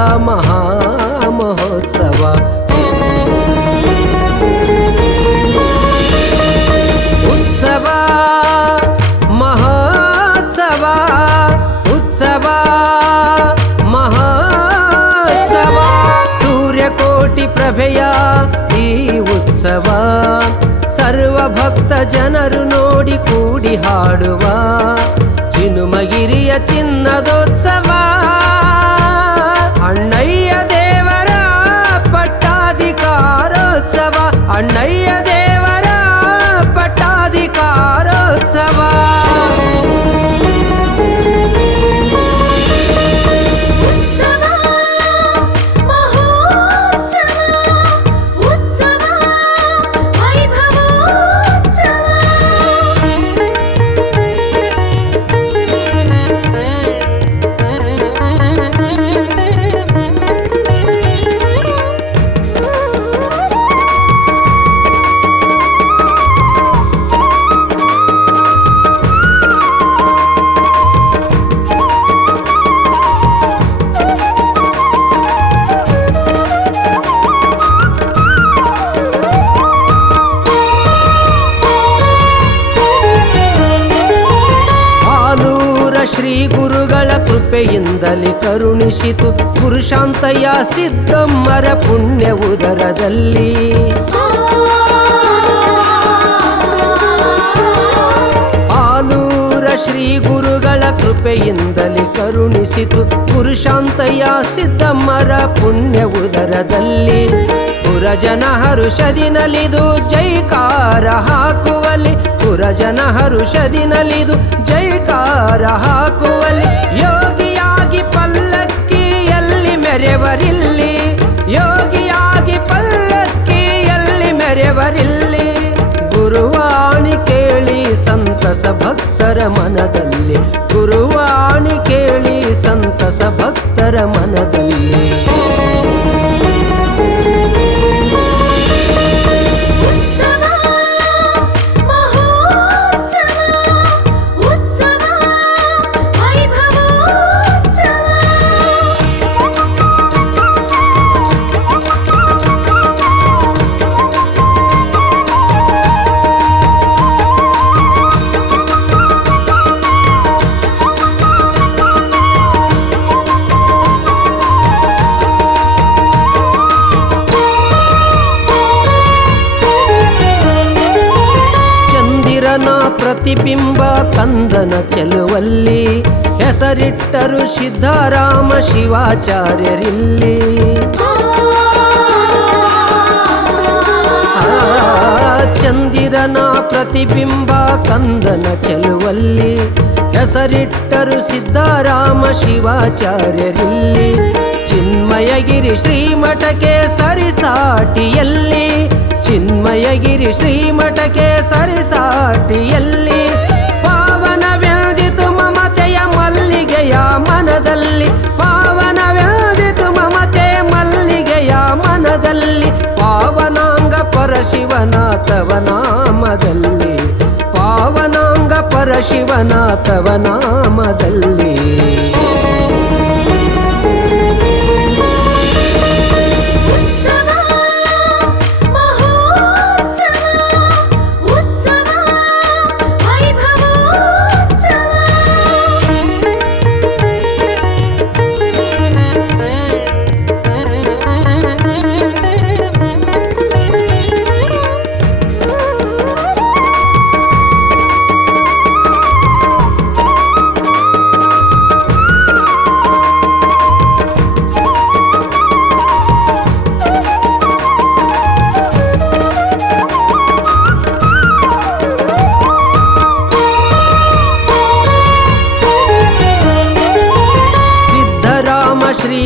ಹಬ್ಬದ ಮಹಾ ಮಹೋತ್ಸವ ಉತ್ಸವ ಮಹೋತ್ಸವ ಉತ್ಸವ ಮಹೋತ್ಸವ ಸೂರ್ಯಕೋಟಿ ಪ್ರಭೆಯ ಈ ಉತ್ಸವ ಸರ್ವ ಭಕ್ತ ಜನರು ನೋಡಿ ಕೂಡಿ ಹಾಡುವ ಚಿನುಮಗಿರಿಯ ಚಿನ್ನದೋತ್ಸವ அன்னை ಕರುಣಿಸಿತು ಪುರುಷಾಂತಯ್ಯ ಸಿದ್ದಮ್ಮರ ಪುಣ್ಯ ಉದರದಲ್ಲಿ. ಆಲೂರ ಶ್ರೀ ಗುರುಗಳ ಕೃಪೆಯಿಂದಲೇ ಕರುಣಿಸಿತು ಪುರುಷಾಂತಯ್ಯ ಸಿದ್ದಮ್ಮರ ಪುಣ್ಯ ಉದರದಲ್ಲಿ. ಪುರಜನ ಹರುಷದಿ ನಲಿದು ಜೈಕಾರ ಹಾಕುವಲ್ಲಿ, ಪುರಜನ ಹರುಷದಿ ನಲಿದು ಜೈಕಾರ ಹಾಕುವಲ್ಲಿ ಮೆರೆವರಿಲ್ಲಿ ಗುರುವಾಣಿ ಕೇಳಿ ಸಂತಸ ಭಕ್ತರ ಮನದಲ್ಲಿ. ಗುರುವಾಣಿ ಕೇಳಿ ಸಂತಸ ಭಕ್ತರ ಮನದಲ್ಲಿ. ಚಂದಿರನ ಪ್ರತಿಬಿಂಬ ಕಂದನ ಚೆಲುವಲ್ಲಿ ಹೆಸರಿಟ್ಟರು ಸಿದ್ಧಾರಾಮ ಶಿವಾಚಾರ್ಯರಿಲ್ಲಿ. ಚಂದಿರನ ಪ್ರತಿಬಿಂಬ ಕಂದನ ಚೆಲುವಲ್ಲಿ ಹೆಸರಿಟ್ಟರು ಸಿದ್ಧಾರಾಮ ಶಿವಾಚಾರ್ಯರಿಲ್ಲಿ. ಚಿನ್ಮಯಗಿರಿ ಶ್ರೀಮಠಕ್ಕೆ ಸರಿಸಾಟಿಯಲ್ಲಿ ಚಿನ್ಮಯಗಿರಿ ಶ್ರೀಮಠಕ್ಕೆ ಸರಿಸಾಟಿಯಲ್ಲಿ ಪಾವನ ವ್ಯಾಧಿತು ಮಮತೆಯ ಮಲ್ಲಿಗೆಯ ಮನದಲ್ಲಿ ಪಾವನ ವ್ಯಾಧಿತು ಮಮತೆ ಮಲ್ಲಿಗೆಯ ಮನದಲ್ಲಿ ಪಾವನಾಂಗ ಪರಶಿವನ ತವ ನಾಮದಲ್ಲಿ ಪಾವನಾಂಗ ಪರಶಿವನ ತವ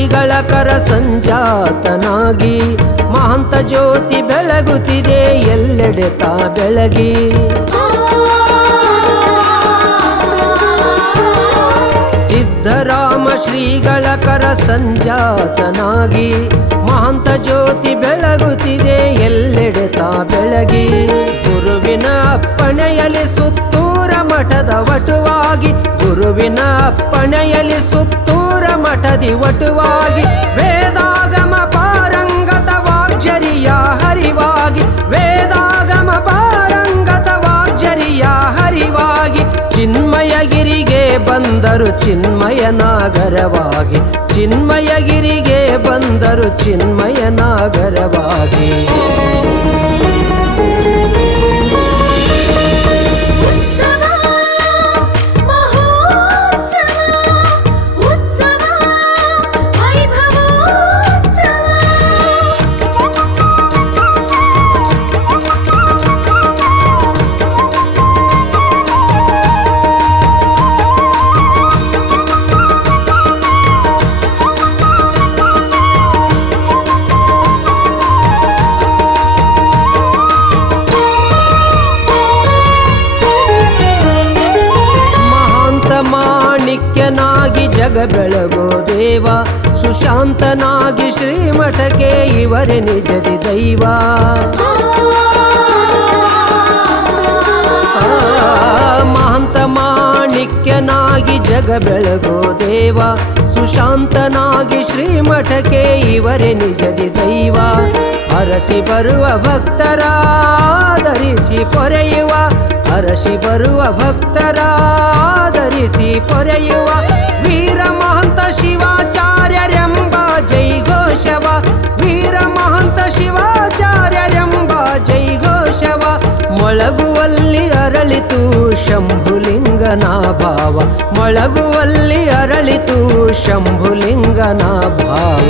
ಶ್ರೀಗಳ ಕರ ಸಂಜಾತನಾಗಿ, ಮಹಾಂತ ಜ್ಯೋತಿ ಬೆಳಗುತ್ತಿದೆ ಎಲ್ಲೆಡೆ ತಾ ಬೆಳಗಿ. ಸಿದ್ಧರಾಮ ಶ್ರೀಗಳ ಕರ ಸಂಜಾತನಾಗಿ, ಮಹಾಂತ ಜ್ಯೋತಿ ಬೆಳಗುತ್ತಿದೆ ಎಲ್ಲೆಡೆ ತಾ ಬೆಳಗಿ. ಗುರುವಿನ ಅಪ್ಪಣೆಯಲ್ಲಿ ಸುತ್ತೂರ ಮಠದ ವಟುವಾಗಿ, ಗುರುವಿನ ಅಪ್ಪಣೆಯಲ್ಲಿ ಸುತ್ತೂರ ಮಠ ಮಠದಿ ಒಟುವಾಗಿ, ವೇದಾಗಮ ಪಾರಂಗತ ವಾಗ್ಜರಿಯ ಹರಿವಾಗಿ, ವೇದಾಗಮ ಪಾರಂಗತ ವಾಗ್ಜರಿಯ ಹರಿವಾಗಿ, ಚಿನ್ಮಯಗಿರಿಗೆ ಬಂದರು ಚಿನ್ಮಯನಾಗರವಾಗಿ ಚಿನ್ಮಯಗಿರಿಗೆ ಬಂದರು ಚಿನ್ಮಯನಾಗರವಾಗಿ ಉತ್ಸವ ಮಾಣಿಕ್ಯನಾಗಿ ಜಗ ಬೆಳಗೋ ದೇವ, ಸುಶಾಂತನಾಗಿ ಶ್ರೀಮಠಕ್ಕೆ ಇವರೇ ನಿಜದಿ ದೈವ. ಮಹಂತ ಮಾಣಿಕ್ಯನಾಗಿ ಜಗ ಬೆಳಗೋ ದೇವ, ಸುಶಾಂತನಾಗಿ ಶ್ರೀಮಠಕ್ಕೆ ಇವರೇ ನಿಜದಿ ದೈವ. ಅರಸಿ ಬರುವ ಭಕ್ತರ ಧರಿಸಿ ಪೊರೆಯುವ ಅರಸಿ ಬರುವ ಭಕ್ತರ ಆಧರಿಸಿ ಪೊರೆಯುವ ವೀರ ಮಹಂತ ಶಿವಾಚಾರ್ಯರೆಂಬ ಜೈ ಘೋಷವ. ವೀರ ಮಹಂತ ಶಿವಾಚಾರ್ಯರೆಂಬ ಜೈ ಘೋಷವ. ಮೊಳಗುವಲ್ಲಿ ಅರಳಿತು ಶಂಭುಲಿಂಗನ ಭಾವ ಮೊಳಗುವಲ್ಲಿ ಅರಳಿತು ಶಂಭುಲಿಂಗನ ಭಾವ